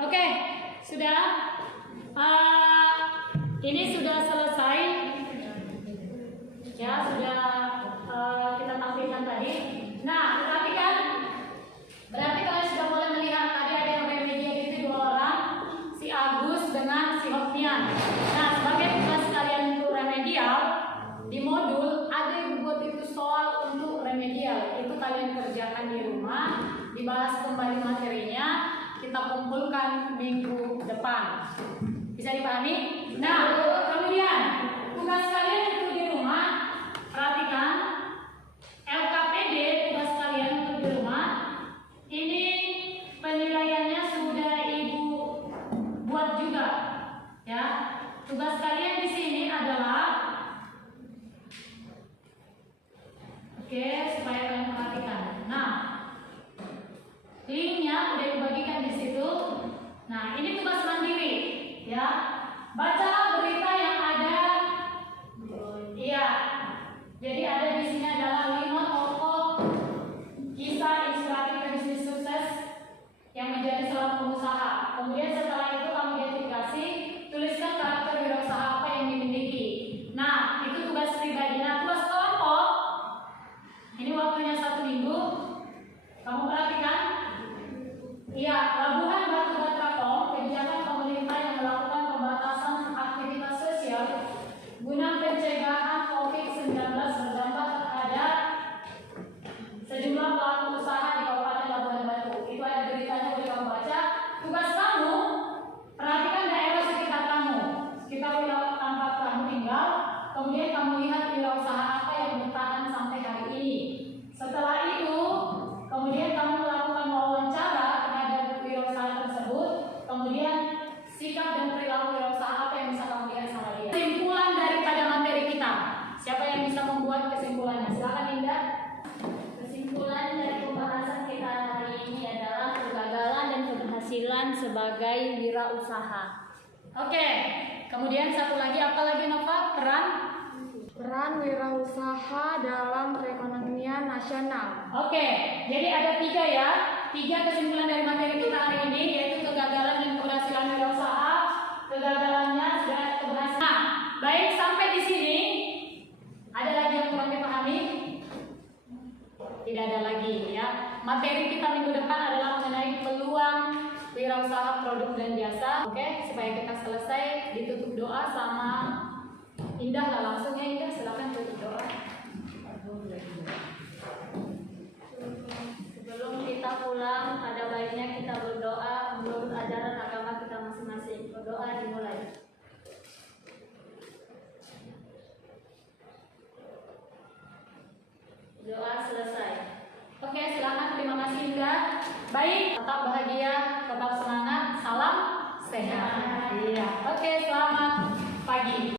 Oke, sudah. Ini sudah selesai. Ya, sudah kita tampilkan tadi. Nah, perhatikan. Berarti kalian sudah mulai melihat tadi ada yang remedial itu 2 orang, si Agus dengan si Hopnian. Nah, sebagai tugas kalian untuk remedial di modul ada yang buat itu soal untuk remedial. Itu kalian kerjakan di rumah, dibahas kembali materinya, kita kumpulkan minggu depan. Bisa dipahami? Nah, kemudian tugas kalian itu di rumah, perhatikan LKPD tugas kalian untuk di rumah. Ini penilaiannya sudah Ibu buat juga, ya. Tugas kalian di sini adalah, oke, supaya kalian perhatikan. Nah, linknya udah dibagikan di situ. Nah, ini tugas mandiri, ya. Baca berita yang ada. Iya. Jadi ada di sini adalah 5 tokoh kisah inspiratif bisnis sukses yang menjadi seorang pengusaha. Kemudian setelah itu kamu identifikasi, tuliskan karakter wirausaha apa yang dimiliki. Nah, itu tugas pribadi. Nah, tugas kelompok ini waktunya 1 minggu. Kamu perhatikan? Iya, Pelabuhan Batu Batrakom, kebijakan pemerintah yang melakukan pembatasan aktivitas sosial guna pencegahan COVID-19 berdampak terhadap sejumlah pelaku usaha di Kabupaten Labuan Batu. Itu ada beritanya, boleh kamu baca. Tugas kamu, perhatikan daerah sekitar kamu, sekitar wilayah tempat kamu tinggal. Kemudian kamu lihat wirausaha apa yang bertahan sampai hari ini. Setelah itu, kemudian kamu melakukan wawancara terhadap wirausaha tersebut. Kemudian sikap dan perilaku wirausaha apa yang bisa kamu lihat sama dia. Kesimpulan daripada materi kita. Siapa yang bisa membuat kesimpulannya? Silakan Indah. Kesimpulan dari pembahasan kita hari ini adalah kegagalan dan keberhasilan sebagai wirausaha. Oke. Kemudian satu lagi, apa lagi Nova? Peran wirausaha dalam perekonomian nasional. Oke, jadi ada 3 ya. 3 kesimpulan dari materi kita hari ini, yaitu kegagalan dan keberhasilan wirausaha. Kegagalannya sudah keberhasilan. Nah, baik, sampai di sini. Ada lagi yang kurang dipahami? Tidak ada lagi ya. Materi kita minggu depan adalah mengenai peluang wirausaha produk dan jasa. Oke, supaya kita selesai, ditutup doa sama Indah lah, langsung ya Indah, silakan tutup doa. Sebelum kita pulang, ada baiknya kita berdoa menurut ajaran agama kita masing-masing. Berdoa dimulai. Doa selesai. Oke, silakan, terima kasih Indah. Baik, tetap bahagia, tetap semangat, salam sehat. Iya. Oke, selamat pagi.